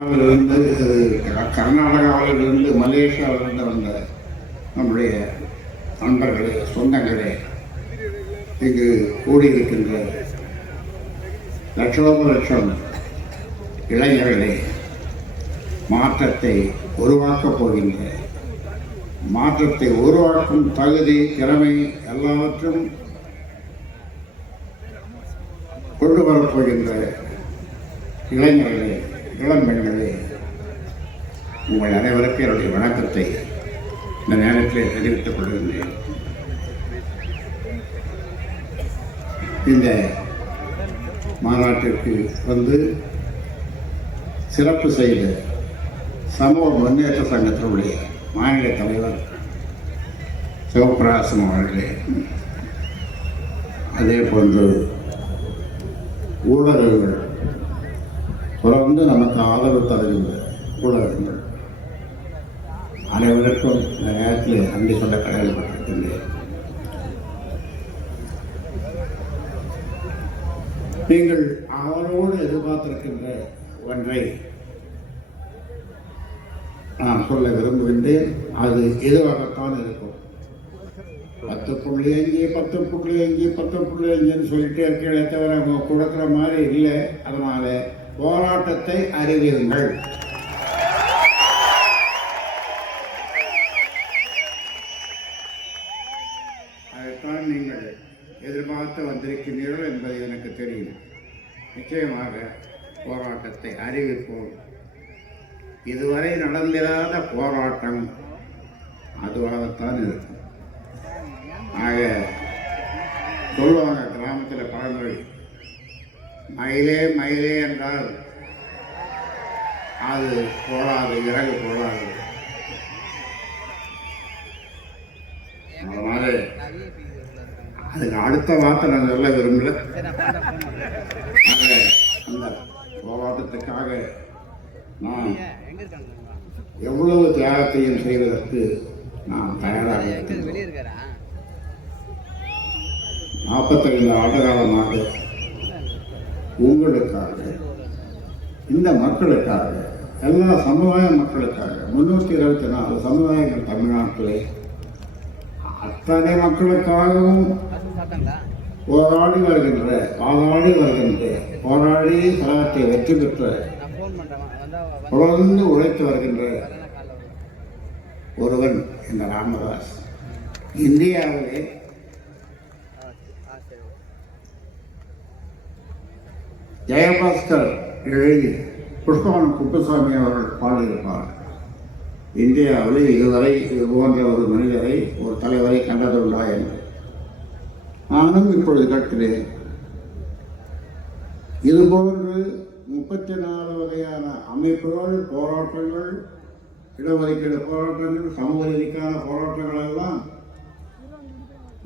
இருந்து கர்நாடகாவிலிருந்து மலேசியாவிலிருந்து வந்த நம்முடைய நண்பர்களே சொந்தங்களே இங்கு கூடியிருக்கின்ற லட்சோப லட்சம் இளைஞர்களே மாற்றத்தை உருவாக்கப் போகின்ற மாற்றத்தை உருவாக்கும் தகுதி திறமை எல்லாவற்றும் கொண்டு வரப்போகின்ற இளைஞர்களே இளம் பெண்களே உங்கள் அனைவருக்கும் என்னுடைய வணக்கத்தை இந்த நேரத்தில் தெரிவித்துக் கொள்கின்றேன். இந்த மாநாட்டிற்கு வந்து சிறப்பு செய்த சமூக முன்னேற்ற சங்கத்தினுடைய மாநில தலைவர் சிவபிரகாசம் அவர்களே அதே போன்று ஊடகங்கள் தொடர்ந்து நமக்கு ஆதரவு தருகின்ற ஊடகங்கள் அனைவருக்கும் இந்த நேரத்தில் நன்றி சொல்ல கடமைப்பட்டிருக்கின்றேன் நீங்கள் அவரோடு எதிர்பார்த்திருக்கின்ற ஒன்றை நான் சொல்ல விரும்புகின்றேன். அது எதுவாகத்தான் இருக்கும்? பத்து புள்ளி அஞ்சு பத்து புள்ளி அஞ்சு பத்து புள்ளி அஞ்சுன்னு சொல்லிட்டே இருக்கே தவிர அவங்க கொடுக்குற மாதிரி இல்லை. அதனால போராட்டத்தை அறிவியுங்கள். அதைத்தான் நீங்கள் எதிர்பார்த்து வந்திருக்கிறீர்கள் என்பது எனக்கு தெரியும். நிச்சயமாக போராட்டத்தை அறிவிப்போம். இதுவரை நடந்திராத போராட்டம் அதுவாகத்தான் இருக்கும். ஆக சொல்லுவாங்க கிராமத்தில் பழமொழி மயிலே மயிலே என்றால் அது போடாது இறகு போடாது அதனால அதுக்கு அடுத்த வார்த்தை நான் சொல்ல விரும்பல. அந்த போராட்டத்துக்காக நான் எவ்வளவு தியாகத்தையும் செய்வதற்கு நான் தயாராக இருக்கிறேன் நாற்பத்தைந்து ஆண்டு காலமாக உங்களுக்காக இந்த மக்களுக்காக எல்லா சமுதாய மக்களுக்காக முன்னூற்றி இருபத்தி நாலு சமுதாயங்கள் தமிழ்நாட்டிலே அத்தனை மக்களுக்காகவும் போராடி வருகின்ற வாதாடி வருகின்ற போராடி கழகத்தை வெற்றி பெற்ற தொடர்ந்து உழைத்து வருகின்ற ஒருவன் இந்த ராமதாஸ். இந்தியாவிலே ஜெயபாஸ்கர் எழுதி புஷ்பவனம் குப்புசாமி அவர்கள் பாடியிருப்பார். இந்தியாவில் இதுவரை இது போன்ற ஒரு மனிதரை ஒரு தலைவரை கண்டதுள்ளா என்று. நானும் இப்பொழுது கேட்கிறேன். இதுபோன்று முப்பத்தி நாலு வகையான அமைப்புகள் போராட்டங்கள் இடஒதுக்கீடு போராட்டங்கள் சமூக ரீதிக்கான போராட்டங்கள் எல்லாம்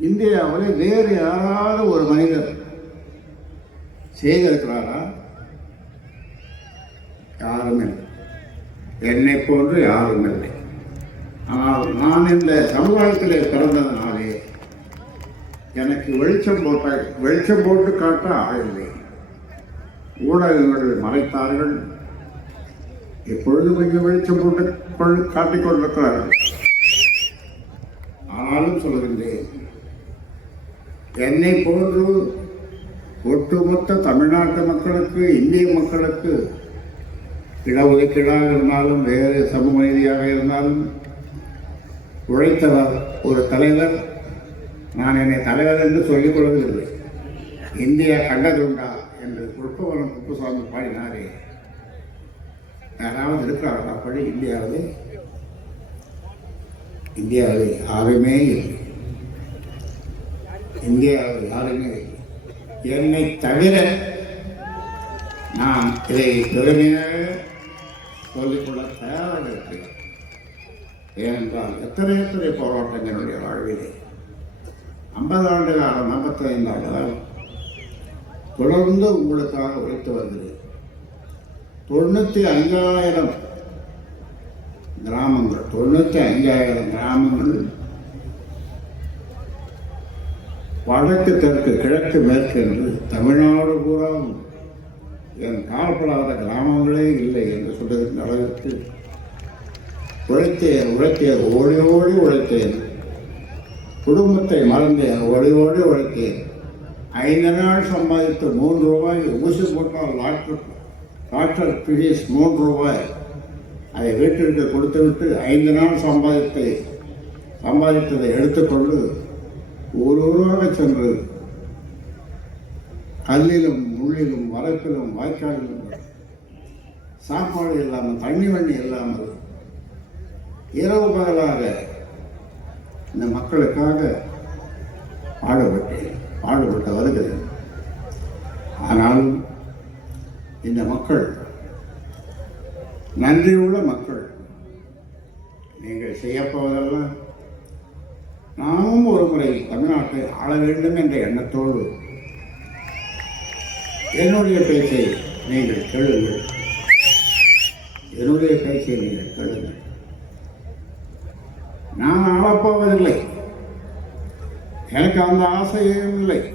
இந்தியாவில் வேறு யாராவது ஒரு மனிதர் செய்திருக்கிறாரா யாரும் இல்லை என்னை போன்று யாரும் இல்லை ஆனால் நான் இந்த சமுதாயத்தில் பிறந்ததுனாலே எனக்கு வெளிச்சம் போட்ட வெளிச்சம் போட்டு காட்ட ஆயில்லை. ஊடகங்கள் மறைத்தார்கள். எப்பொழுது கொஞ்சம் வெளிச்சம் போட்டு கொள்- காட்டிக்கொண்டிருக்கிறார்கள் ஆனாலும் சொல்கின்றேன் என்னை போன்று ஒட்டுமொத்த தமிழ்நாட்டு மக்களுக்கு இந்திய மக்களுக்கு இடஒதுக்கீடாக இருந்தாலும் வேறு சமூக நீதியாக இருந்தாலும் உழைத்தவர் ஒரு தலைவர். நான் என்னை தலைவர் என்று சொல்லிக் கொள்வதில்லை. இந்தியா கண்டதுண்டா என்று புஷ்பவனம் குப்புசாமி பாடினாரே. யாராவது இருக்கிறார்கள் அப்படி? இந்தியாவில்? இந்தியாவில் யாருமே இல்லை. இந்தியாவில் யாருமே இல்லை. என்னை தவிர நான் இதை பெருமையாக சொல்லிக்கொள்ள தயாராக இருக்கிறேன் ஏனென்றால் எத்தனை எத்தனை போராட்டங்களுடைய வாழ்விலே ஐம்பது ஆண்டு காலம் ஐம்பத்தைந்து ஆண்டு காலம் தொடர்ந்து உங்களுக்காக உழைத்து வருகிறேன் தொண்ணூற்றி அஞ்சாயிரம் கிராமங்கள் தொண்ணூற்றி அஞ்சாயிரம் கிராமங்கள் வடக்கு தெற்கு கிழக்கு மேற்கு என்று தமிழ்நாடு பூராவும் என் காணப்படாத கிராமங்களே இல்லை என்று சொல்வதற்கு அளவிற்கு உழைத்தேன் உழைத்தேன் ஓடி ஓடி உழைத்தேன். குடும்பத்தை மறந்தேன் ஓடி ஓடி உழைத்தேன். ஐந்து நாள் சம்பாதித்த மூன்று ரூபாய் ஊசி போட்டால் டாக்டர் டாக்டர் பிடிஎஸ் மூன்று ரூபாய். அதை வீட்டிற்கு கொடுத்துவிட்டு ஐந்து நாள் சம்பாதித்தை சம்பாதித்ததை எடுத்துக்கொண்டு ஒரு ஊராக சென்று கல்லிலும் முள்ளிலும் வரப்பிலும் வாய்க்காலிலும் சாப்பாடு இல்லாமல் தண்ணி வண்ணி இல்லாமல் இரவு பகலாக இந்த மக்களுக்காக பாடுபட்டேன் பாடுபட்டு வருகிறேன். ஆனாலும் இந்த மக்கள் நன்றியுள்ள மக்கள் நீங்கள் செய்யப்போவதெல்லாம் நாமும் ஒரு முறை தமிழ்நாட்டை ஆள வேண்டும் என்ற எண்ணத்தோடு என்னுடைய பேச்சை நீங்கள் கேளுங்கள். என்னுடைய பேச்சை நீங்கள் கேளுங்கள். நான் ஆளப்போவதில்லை. எனக்கு அந்த ஆசையும் இல்லை.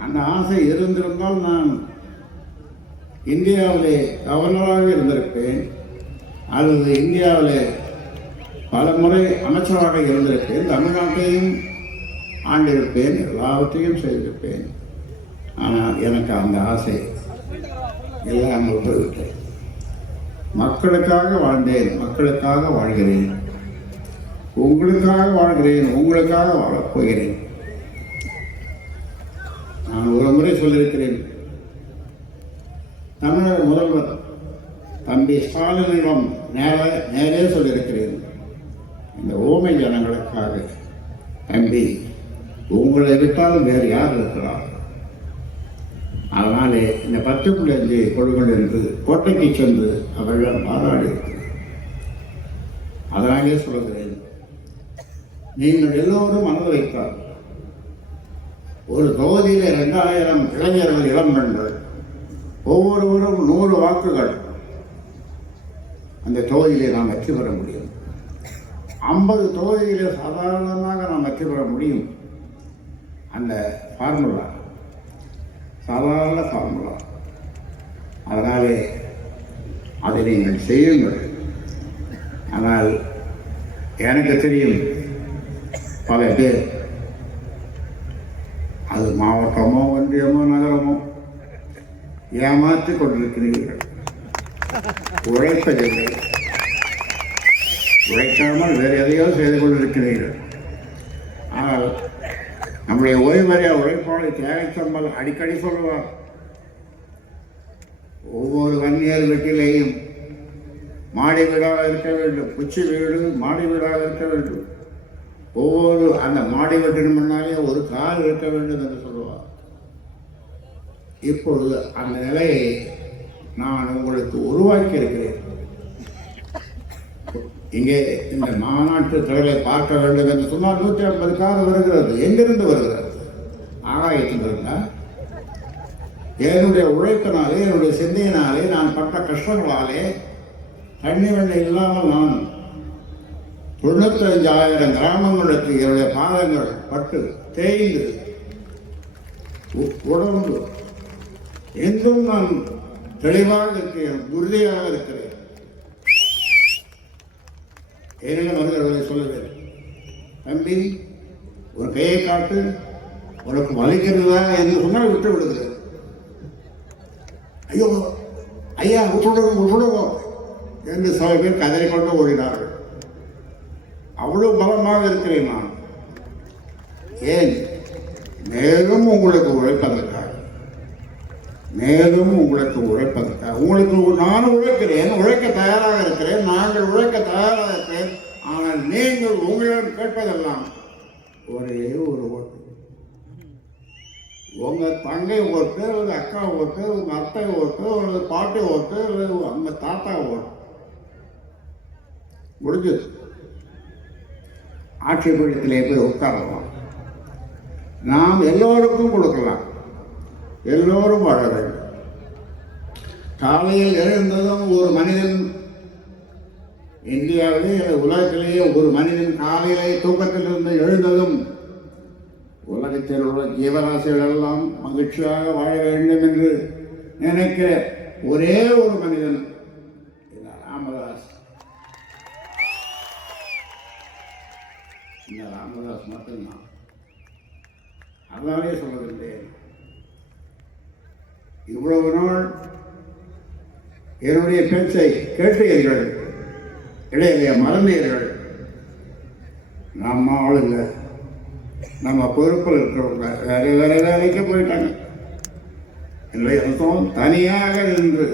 அந்த ஆசை இருந்திருந்தால் நான் இந்தியாவிலே கவர்னராக இருந்திருப்பேன். அல்லது இந்தியாவிலே பல முறை அமைச்சராக இருந்திருப்பேன் தமிழ்நாட்டையும் ஆண்டிருப்பேன் எல்லாவற்றையும் செய்திருப்பேன். ஆனால் எனக்கு அந்த ஆசை இல்லாமல் போய்விட்டேன் மக்களுக்காக வாழ்ந்தேன் மக்களுக்காக வாழ்கிறேன். உங்களுக்காக வாழ்கிறேன் உங்களுக்காக வாழப் போகிறேன். நான் ஒரு முறை சொல்லியிருக்கிறேன் தமிழக முதல்வர் தம்பி ஸ்டாலினிடம் நேர நேரே சொல்லியிருக்கிறேன். இந்த ஓமை ஜனங்களுக்காக தம்பி உங்களை விட்டாலும் வேறு யார் இருக்கிறார்? அதனாலே இந்த பத்து புள்ளி கொள்கொள் என்று கோட்டைக்கு சென்று அவர்கள் பாராடி அதனாலே சொல்கிறேன் நீங்கள் எல்லோரும் மனது வைத்தார் ஒரு தொகுதியில் இரண்டாயிரம் இளைஞர்கள் இளம் பெண்கள் ஒவ்வொருவரும் நூறு வாக்குகள் அந்த தொகுதியிலே நாம் வெற்றி பெற முடியும். ஐம்பது தொகுதியில் சாதாரணமாக நாம் வெற்றி பெற முடியும். அந்த ஃபார்முலா சாதாரண ஃபார்முலா அதனாலே அதை நீங்கள் செய்யுங்கள். ஆனால் எனக்கு தெரியும் பல பேர் அது மாவட்டமோ ஒன்றியமோ நகரமோ ஏமாற்றி கொண்டிருக்கிறீர்கள். உழைப்பதில்லை. உழைக்காமல் வேறு எதையோ செய்து கொண்டிருக்கிறீர்கள். ஆனால் நம்முடைய ஓய்வறியா உழைப்பாளர் தியாகச்சம்பல் அடிக்கடி சொல்லுவார் ஒவ்வொரு வன்னியர் வீட்டிலேயும் மாடி வீடாக இருக்க வேண்டும் குச்சி வீடு மாடி வீடாக இருக்க வேண்டும். ஒவ்வொரு அந்த மாடி வீட்டின் முன்னாலே ஒரு கார் இருக்க வேண்டும் என்று சொல்லுவார். இப்பொழுது அந்த நிலையை நான் உங்களுக்கு உருவாக்கி இருக்கிறேன் இங்கே இந்த மாநாட்டு திறலை பார்க்க வேண்டும் என்று சுமார் நூற்றி ஐம்பது கார் வருகிறது. எங்கிருந்து வருகிறது? ஆகாயத்தில் இருந்தால் என்னுடைய உழைப்பினாலே என்னுடைய சிந்தையினாலே நான் பட்ட கஷ்டங்களாலே தண்ணி வெண்ணெய் இல்லாமல் நான் தொண்ணூத்தஞ்சாயிரம் கிராமங்களுக்கு என்னுடைய பாதங்கள் பட்டு தேய்ந்து உடம்பு. எங்கும் நான் தெளிவாக இருக்கிறேன் உறுதியாக இருக்கிறேன். என்னிடம் வருகிறவர்களை சொல்லுவேன்? தம்பி ஒரு கையை காட்டு உனக்கு வலிக்கிறதா என்று சொன்னால் விட்டு விடுகிறது ஐயோ ஐயா விட்டுடுவோம் விட்டுடுவோம் என்று சில பேர் கதறிக்கொண்டு ஓடினார்கள். அவ்வளவு பலமாக இருக்கிறேன் நான். ஏன்? மேலும் உங்களுக்கு உழைப்பதற்கு மேலும் உங்களுக்கு உழைப்பதற்காக உங்களுக்கு நான் உழைக்கிறேன் உழைக்க தயாராக இருக்கிறேன் நாங்கள் உழைக்க தயாராக இருக்கிறேன். ஆனால் நீங்கள் உங்களிடம் கேட்பதெல்லாம் ஒரே ஒரு ஓட்டு. உங்க தங்கை ஓட்டு அல்லது அக்கா ஓட்டு உங்க அத்தை ஓட்டு அல்லது பாட்டி ஓட்டு அல்லது உங்க தாத்தா ஓட்டு. முடிஞ்சது. ஆட்சி பீடத்திலே போய் உட்காரலாம் நாம் எல்லோருக்கும் கொடுக்கலாம். எல்லோரும் வாழ காலையில் எழுந்ததும் ஒரு மனிதன் இந்தியாவிலேயே உலகத்திலேயே ஒரு மனிதன் காலையிலே தூக்கத்திலிருந்து எழுந்ததும் உலகத்தில் உள்ள ஜீவராசிகள் எல்லாம் மகிழ்ச்சியாக வாழ வேண்டும் என்று நினைக்கிற ஒரே ஒரு மனிதன் ராமதாஸ். இந்த ராமதாஸ் மட்டும்தான். அதனாலே சொல்வதில்லை. இவ்வளவு நாள் என்னுடைய பேச்சை கேட்டீர்கள். இடையிலே மறந்தீர்கள். நம்ம ஆளுங்க நம்ம பொறுப்பில் இருக்கிறவங்க வேற வேற வேலைக்கு போயிட்டாங்க. இல்லை அர்த்தம் தனியாக நின்று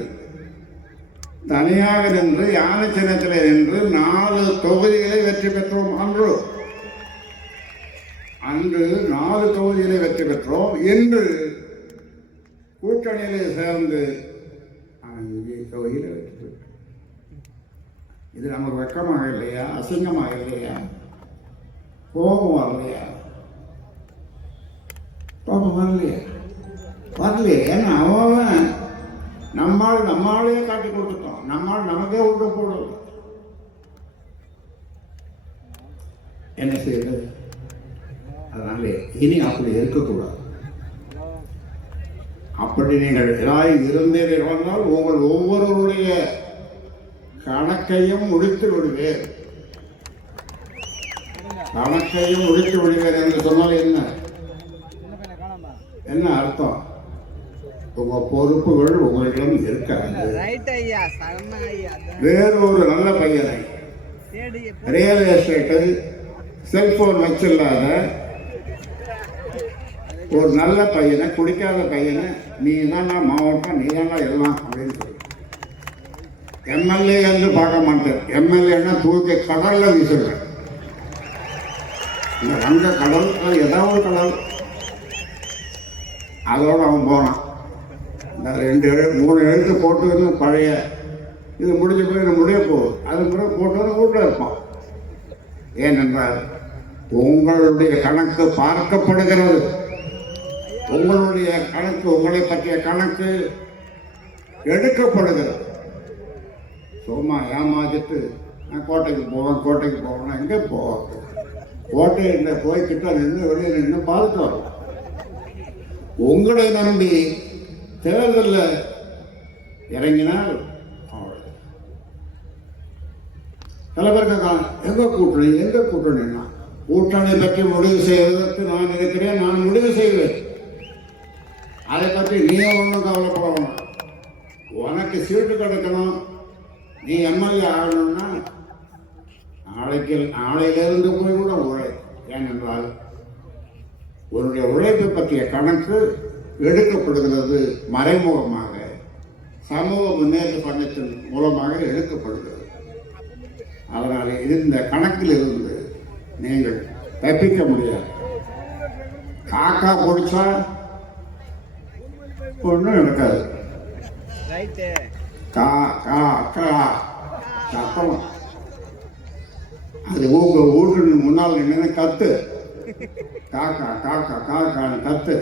தனியாக நின்று யானை சின்னத்தில் நின்று நாலு தொகுதிகளை வெற்றி பெற்றோம் அன்று. அன்று நாலு தொகுதிகளை வெற்றி பெற்றோம். இன்று கூட்டணியிலே சேர்ந்து அஞ்சு தொகுதியில் வெற்றி இது நமக்கு வெக்கமாக இல்லையா? அசிங்கமாக இல்லையா? கோபம் வரலையா? கோபம் வரலையா? வரலையே. ஏன்னா அவன் நம்மால் நம்மளே காட்டி கொடுத்துட்டோம் நம்மால் நமக்கே விட்டு போடல. என்ன செய்யறது அதனால இனி அப்படி இருக்கக்கூடாது. அப்படி நீங்கள் ஏதாவது இருந்தீர்கள் வந்தால் உங்கள் ஒவ்வொருவருடைய கணக்கையும் முடித்து விடுவேன். கணக்கையும் முடித்து விடுவேன் என்று சொன்னால் என்ன? என்ன அர்த்தம்? உங்க பொறுப்புகள் உங்களிடம் இருக்காது. வேறொரு நல்ல பையனை ரியல் எஸ்டேட்டு செல்போன் வச்சில்லாத ஒரு நல்ல பையனை குடிக்காத பையனை நீ தானா மாவட்டம் நீ தானா எல்லாம் அப்படின்னு சொல்லி. எம்எல்ஏ என்று பார்க்க மாட்டேன் எம்எல்ஏன்னா தூக்கி கடல்ல வீசுவேன் இந்த ரங்க கடல் அது ஏதாவது ஒரு கடல். அதோட அவன் போனான் இந்த ரெண்டு மூணு எழுத்து போட்டு இன்னும் பழைய இது முடிஞ்ச போய் இது முடிய போகுது அது கூட போட்டு வந்து வீட்டில் இருப்பான். ஏனென்றால் உங்களுடைய கணக்கு பார்க்கப்படுகிறது. உங்களுடைய கணக்கு உங்களை பற்றிய கணக்கு எடுக்கப்படுகிறது. சும்மா ஏமாத்திட்டு நான் கோட்டைக்கு போவேன் கோட்டைக்கு போவேன் எங்கே போவோம் கோட்டையில் போய் கிட்ட நின்று வெளியே நின்று பார்த்து வரலாம் உங்களை நம்பி தேர்தலில் இறங்கினால் சில பேருக்கு எங்க கூட்டணி எங்க கூட்டணின்னா கூட்டணி பற்றி முடிவு செய்வதற்கு நான் இருக்கிறேன் நான் முடிவு செய்வேன் அதை பற்றி நீ ஒன்றும் கவலைப்படணும் உனக்கு சீட்டு கிடைக்கணும். நீ எம்எல்ஏ ஆகணும்னா நாளைக்கு நாளையிலிருந்து போய் கூட உழை. ஏனென்றால் உன்னுடைய உழைப்பை பற்றிய கணக்கு எடுக்கப்படுகிறது மறைமுகமாக. சமூக முன்னேற்ற சங்கத்தின் மூலமாக எடுக்கப்படுகிறது. அதனால் இந்த கணக்கில் இருந்து நீங்கள் தப்பிக்க முடியாது. காக்கா பிடிச்சா ஒன்றும் நடக்காது. கா கா கா. சத்தம் அது உங்க வீட்டு முன்னால் நின்று கத்து. காக்கா காக்கா காக்கான்னு கத்து.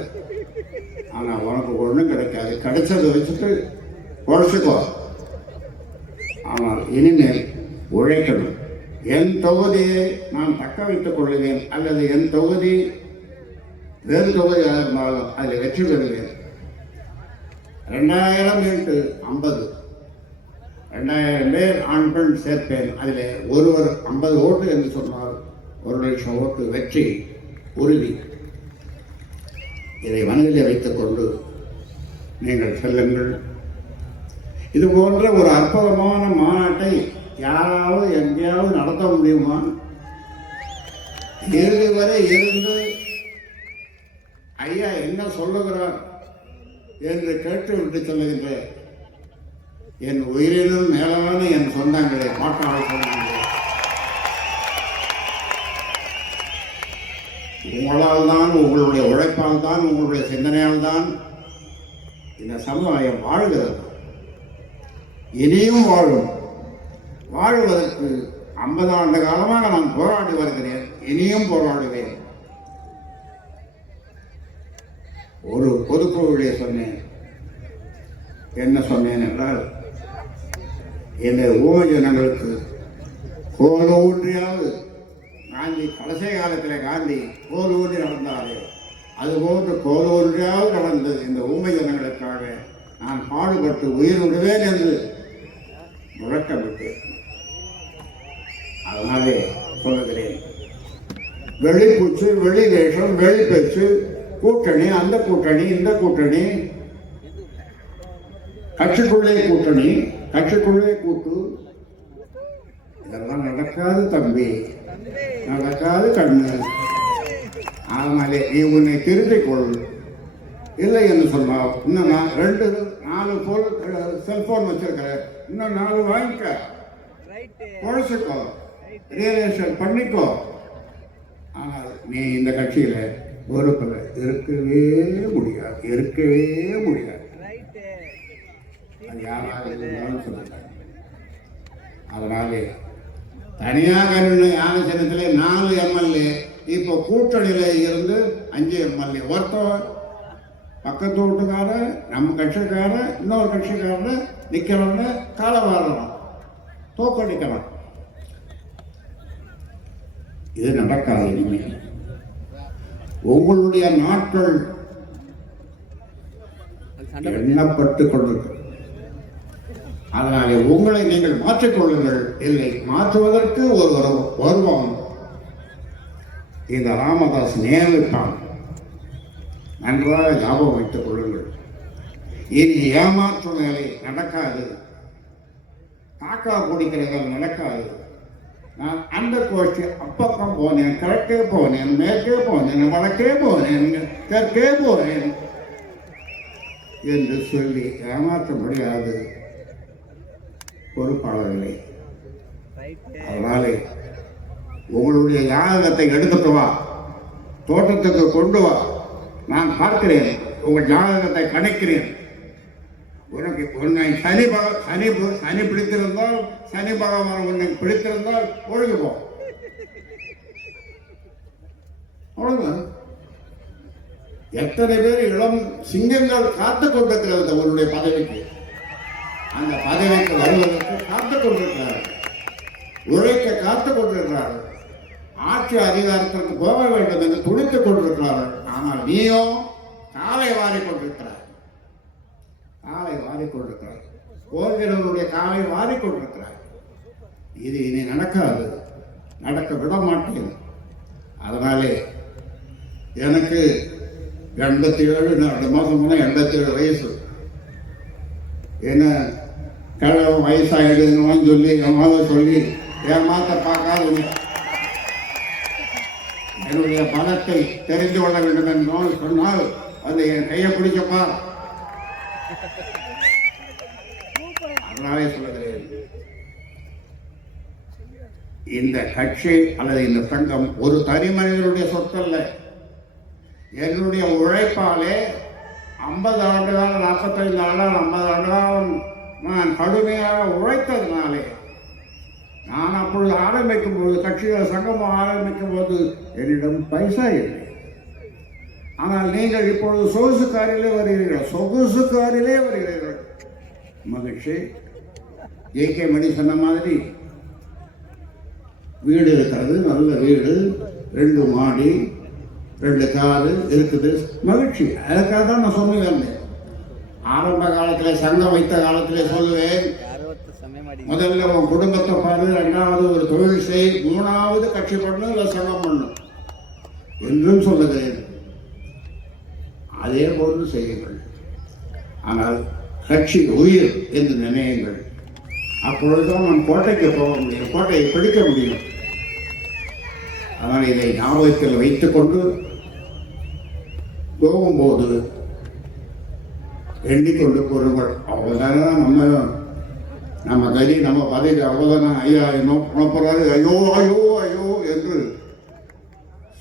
ஆனா உனக்கு ஒண்ணும் கிடைக்காது. கிடைச்சதை வச்சுட்டு உழைச்சிக்கோ. ஆனால் இனிமேல் உழைக்கணும். என் தொகுதியை நான் தக்க வைத்துக் கொள்ளுவேன் அல்லது என் தொகுதி வேறு தொகுதியாக இருந்தாலும் அதில் வெற்றி பெறுவேன். ரெண்டாயிரம் இன்ட்டு ஐம்பது. ரெண்டாயிரம் பேர் ஆண் பெண் சேர்ப்பேன். அதில் ஒருவர் ஐம்பது ஓட்டு என்று சொன்னால் ஒரு லட்சம் ஓட்டு வெற்றி உறுதி. இதை மனதிலே வைத்துக்கொண்டு நீங்கள் செல்லுங்கள். இது போன்ற ஒரு அற்புதமான மாநாட்டை யாராவது எங்கேயாவது நடத்த முடியுமா? இறுதி வரை இருந்து ஐயா என்ன சொல்லுகிறார்? என்று கேட்டுவிட்டு சொல்லுகின்ற என் உயிரினும் மேலான என் சொந்தங்களே பாட்டாளர் சொந்தங்களே. உங்களால் தான் உங்களுடைய உழைப்பால் தான் உங்களுடைய சிந்தனையால் தான் இந்த சமுதாயம் வாழ்கிறது. இனியும் வாழும். வாழ்வதற்கு ஐம்பது ஆண்டு காலமாக நான் போராடி வருகிறேன். இனியும் போராடுவேன். ஒரு பொதுக்குழுவிலே சொன்னேன். என்ன சொன்னேன் என்றால் என் ஊழ ஜனங்களுக்கு கோல ஊன்றியாவது காந்தி கடைசி காலத்தில் காந்தி கோல் ஊன்றி நடந்தாரே. அதுபோன்று கோல் ஊன்றியாவது நடந்தது. இந்த ஊமை ஜனங்களுக்காக நான் பாடுபட்டு உயிர் விடுவேன் என்று முழக்கமிட்டேன் அதனாலே சொல்லுகிறேன். வெளிப்பூச்சு வெளி வேஷம் வெளி கூட்டணி அந்த கூட்டணி இந்த கூட்டணி. கட்சிக்குள்ளே கூட்டணி கட்சிக்குள்ளே கூட்டு. இதெல்லாம் நடக்காது தம்பி. நடக்காது கண்ணு. ஆனாலே நீ உன்னை திருத்திக் கொள் இல்லை என்று சொன்னால் இன்னும் நான் ரெண்டு நாலு போல் செல்போன் வச்சிருக்கிறேன். இன்னும் நாலு வாங்கிக்க. குழச்சிக்கோ ரியலேஷன் பண்ணிக்கோ. ஆனால் நீ இந்த கட்சியில் பொறுப்பில் இருக்கவே முடியாது இருக்கவே முடியாது. அது யாராக இருந்தாலும் சொல்லுங்க அதனாலே தனியாக நின்று யானசனத்திலே நாலு எம்எல்ஏ இப்போ கூட்டணியில் இருந்து அஞ்சு எம்எல்ஏ. ஒருத்தன் பக்கத்து வீட்டுக்காரன் நம்ம கட்சிக்காரன் இன்னொரு கட்சிக்காரன் நிற்கிறவங்க காலை வாடுறான் தோக்கடிக்கிறான் இது நடக்காது இனிமே. உங்களுடைய நாட்கள் எண்ணப்பட்டு கொண்டிருக்கிறது அதனாலே உங்களை நீங்கள் மாற்றிக்கொள்ளுங்கள் இல்லை மாற்றுவதற்கு ஒரு பருவம் இந்த ராமதாஸ் நேரிட்டான். நன்றாக ஞாபகம் வைத்துக் கொள்ளுங்கள். இனி ஏமாற்றும் நிலை நடக்காது. காக்கா பிடிக்கிறதல் நடக்காது. நான் அந்த கோஷ்டி அப்பக்கம் போனேன் கிழக்கே போனேன் மேற்கே போனேன் வடக்கே போனேன் தெற்கே போனேன் என்று சொல்லி ஏமாற்ற முடியாது பொறுப்பாளர்களே அதனாலே உங்களுடைய ஜாதகத்தை எடுத்துட்டு வா தோட்டத்துக்கு கொண்டு வா நான் பார்க்கிறேன் உங்கள் ஜாதகத்தை கணிக்கிறேன் உனக்கு உன்னை சனி பக சனி சனி பிடித்திருந்தால் சனி பகவான் உன்னை பிடித்திருந்தால் ஒழுங்கு போ அவ்வளவுதான். எத்தனை பேர் இளம் சிங்கங்கள் காத்து கொண்டிருக்கிறது அவருடைய பதவிக்கு? அந்த பதவிக்கு வருவதற்கு காத்து கொண்டிருக்கிறார்கள். உழைக்க காத்து கொண்டிருக்கிறார்கள். ஆட்சி அதிகாரத்திற்கு போக வேண்டும் என்று துணித்துக் கொண்டிருக்கிறார்கள். ஆனால் நீயோ காலை வாரி கொண்டிருக்கிறார். காலை வாரிக்கொண்டிருக்கிறார் போகிறவருடைய காலை வாரிக்கொண்டிருக்கிறார் இது இனி நடக்காது. நடக்க விட மாட்டேன். அதனாலே எனக்கு எண்பத்தி ஏழு ரெண்டு மாதம் போனால் எண்பத்தி ஏழு வயசு. என்ன கிழவன் வயசாயிடுன்னு சொல்லி என் சொல்லி சொல்லி மாத்த பார்க்காது என்னுடைய பலத்தை தெரிந்து கொள்ள வேண்டும் என்று சொன்னால் அது என் கையை பிடிக்கப்பா அதனாலே சொல்லுகிறேன் இந்த கட்சி அல்லது இந்த சங்கம் ஒரு தனி மனிதனுடைய சொத்தல்ல. என்னுடைய உழைப்பாலே ஐம்பது ஆண்டு காலம் நாற்பத்தைந்து ஆண்டு ஐம்பது ஆண்டு நான் கடுமையாக உழைத்ததினாலே நான் அப்பொழுது ஆரம்பிக்கும் போது கட்சிகள் சங்கம் ஆரம்பிக்கும் போது என்னிடம் பைசா இல்லை. ஆனால் நீங்கள் இப்பொழுது சொகுசு காரிலே வருகிறீர்கள். சொகுசு காரிலே வருகிறீர்கள். மகிழ்ச்சி. ஏ கே மணி சொன்ன மாதிரி வீடு இருக்கிறது நல்ல வீடு ரெண்டு மாடி ரெண்டு காரு இருக்குது. மகிழ்ச்சி. அதுக்காக தான் நான் சொல்லுவேன் ஆரம்ப காலத்தில் சங்கம் வைத்த காலத்திலே சொல்லுவேன். முதல்ல உன் குடும்பத்தை பாரு ரெண்டாவது ஒரு தொழில் செய் மூணாவது கட்சி பண்ணும் இல்லை சங்கம் பண்ணும் என்றும் சொல்லுகிறேன். அதே போன்று செய்யுங்கள். ஆனால் கட்சி உயிர் என்று நினையுங்கள். அப்பொழுதுதான் நான் கோட்டைக்கு போக முடியும் கோட்டையை பிடிக்க முடியும். அதனால் இதை ஞாபகத்தில் வைத்துக்கொண்டு போகும்போது எண்ணிக்கொண்டு பொருள்கள் அவ்வளோதானே நம்ம நம்ம கதி நம்ம பதவி அவ்வளோதானே ஐயா நோப்புறாரு ஐயோ ஐயோ ஐயோ என்று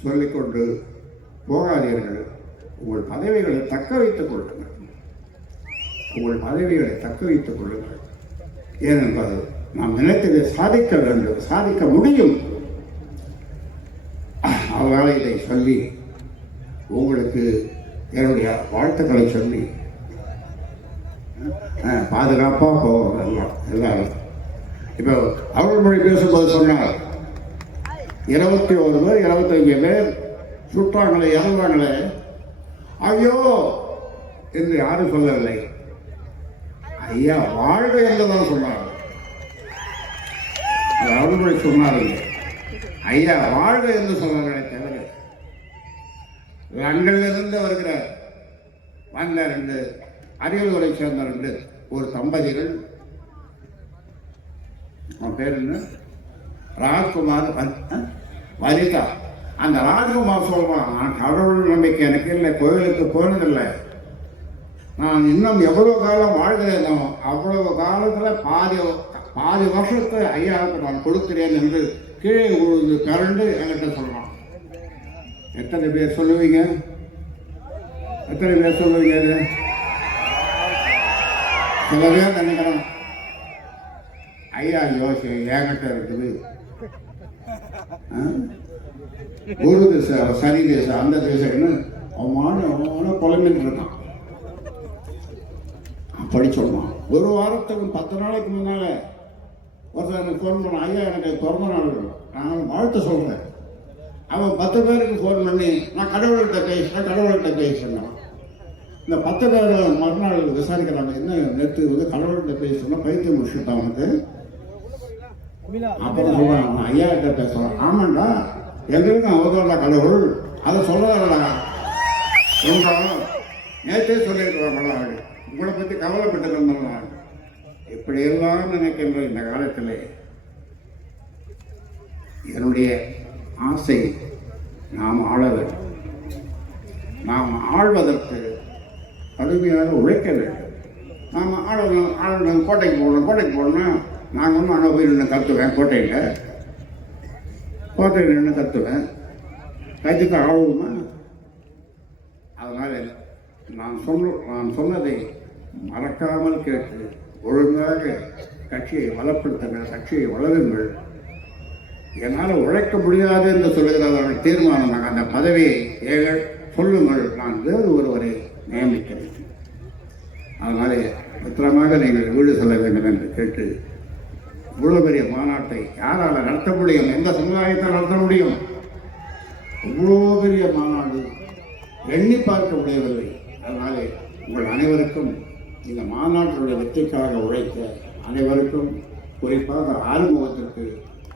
சொல்லிக்கொண்டு போகாதீர்கள். உங்கள் பதவிகளை தக்க வைத்துக் கொள்ளுங்கள். உங்கள் பதவிகளை தக்க வைத்துக் கொள்ளுங்கள். ஏனென்றால் நாம் நினைத்ததை சாதிக்க வேண்டும் சாதிக்க முடியும். அதனால் இதை சொல்லி உங்களுக்கு என்னுடைய வாழ்த்துக்களை சொல்லி பாதுகாப்பாக போவோம் எல்லாம் எல்லாரும். இப்போ அவர்கள் மொழி பேசும்போது சொன்னார் இருபத்தி ஒரு பேர் இருபத்தஞ்சு பேர் சுற்றாங்களே இறங்குவாங்களே ஐயோ! என்று யாரும் சொல்லவில்லை. ஐயா வாழ்க என்றுதான் சொன்னார்கள் அது அவள் சொன்னார்கள் ஐயா வாழ்க என்று சொன்னார்களே தவிர லண்டனிலிருந்து வருகிற வந்த ரெண்டு அரியலூரை சேர்ந்த ரெண்டு ஒரு தம்பதிகள். அவன் பேர் என்ன? ராஜ்குமார் வரிதா வனிதா. அந்த ராஜ்குமார் சொல்றான் நான் கடவுள் நம்பிக்கை எனக்கு இல்லை கோயிலுக்கு போனதில்லை. நான் இன்னும் எவ்வளோ காலம் வாழ்கிறேனோ அவ்வளவு காலத்தில் பாதி பாதி வருஷத்தை ஐயாவுக்கு நான் கொடுக்கிறேன் என்று கீழே உழுந்து கரண்டு என்கிட்ட சொல்கிறான் எத்தனை பேர் சொல்லுவீங்க? எத்தனை பேர் சொல்லுவீங்க அது? சில பேர் நினைக்கிறோம் ஐயா யோசி என்கிட்ட இருக்குது. ஆ? திசை சனி திசை அந்த திசைன்னு அவமான அவமான குழம்பின்னு இருக்கான். படிச்சோம்மா ஒரு வாரத்துக்கு பத்து நாளைக்கு முன்னால ஒருத்தர் எனக்கு ஃபோன் பண்ண ஐயா எனக்கு பிறந்த நாள் நான் வாழ்த்து சொல்கிறேன் அவன் பத்து பேருக்கு ஃபோன் பண்ணி நான் கடவுள்கிட்ட பேசுறேன் கடவுள்கிட்ட பேசுறேன். இந்த பத்து பேர் மறுநாள் விசாரிக்கிறாங்க என்ன நேற்று வந்து கடவுள்கிட்ட பேசுனா பைத்தியம் முடிச்சுட்டான் அவனுக்கு அப்புறம் ஐயா கிட்ட பேசுகிறான் ஆமாண்டா எங்களுக்கும் அவதோடா கடவுள். அதை சொல்லலாம் என்றாலும் நேற்றே சொல்லியிருக்கிறாங்களா உங்களை பற்றி கவலைப்பட்டு இருந்தோம்னா இப்படியெல்லாம் நினைக்கின்ற இந்த காலத்தில் என்னுடைய ஆசை நாம் ஆள வேண்டும். நாம் ஆழ்வதற்கு கடுமையாக உழைக்க வேண்டும். நாம் ஆளணும் ஆளணும் கோட்டைக்கு போகணும் கோட்டைக்கு போகணும் நான் ஒன்றும் அங்கே போய் நின்று கற்றுவேன் கோட்டையில். கோட்டையில் நின்று கற்றுவேன் கைத்துக்கு ஆளுமா அதனால் நான் சொன்ன நான் சொன்னதை மறக்காமல் கேட்டு ஒழுங்காக கட்சியை வளப்படுத்துங்கள் கட்சியை வளருங்கள். என்னால் உழைக்க முடியாது என்று சொல்லுகிறவர்கள் தீர்மானம் அந்த பதவியை ஏக சொல்லுங்கள். நான் வேறு ஒருவரை நியமிக்கிறேன். அதனாலே பத்திரமாக நீங்கள் வீடு செல்ல வேண்டும் என்று கேட்டு இவ்வளோ பெரிய மாநாட்டை யாரால் நடத்த முடியும்? எந்த சமுதாயத்தை நடத்த முடியும்? இவ்வளோ பெரிய மாநாடு எண்ணி பார்க்க முடியவில்லை. அதனாலே உங்கள் அனைவருக்கும் இந்த மாநாட்டினுடைய வெற்றிக்காக உழைத்த அனைவருக்கும் குறிப்பாக ஆறுமுகத்திற்கு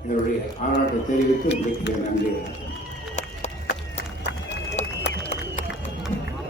என்னுடைய பாராட்டை தெரிவித்து முடிக்கிறேன். நன்றி.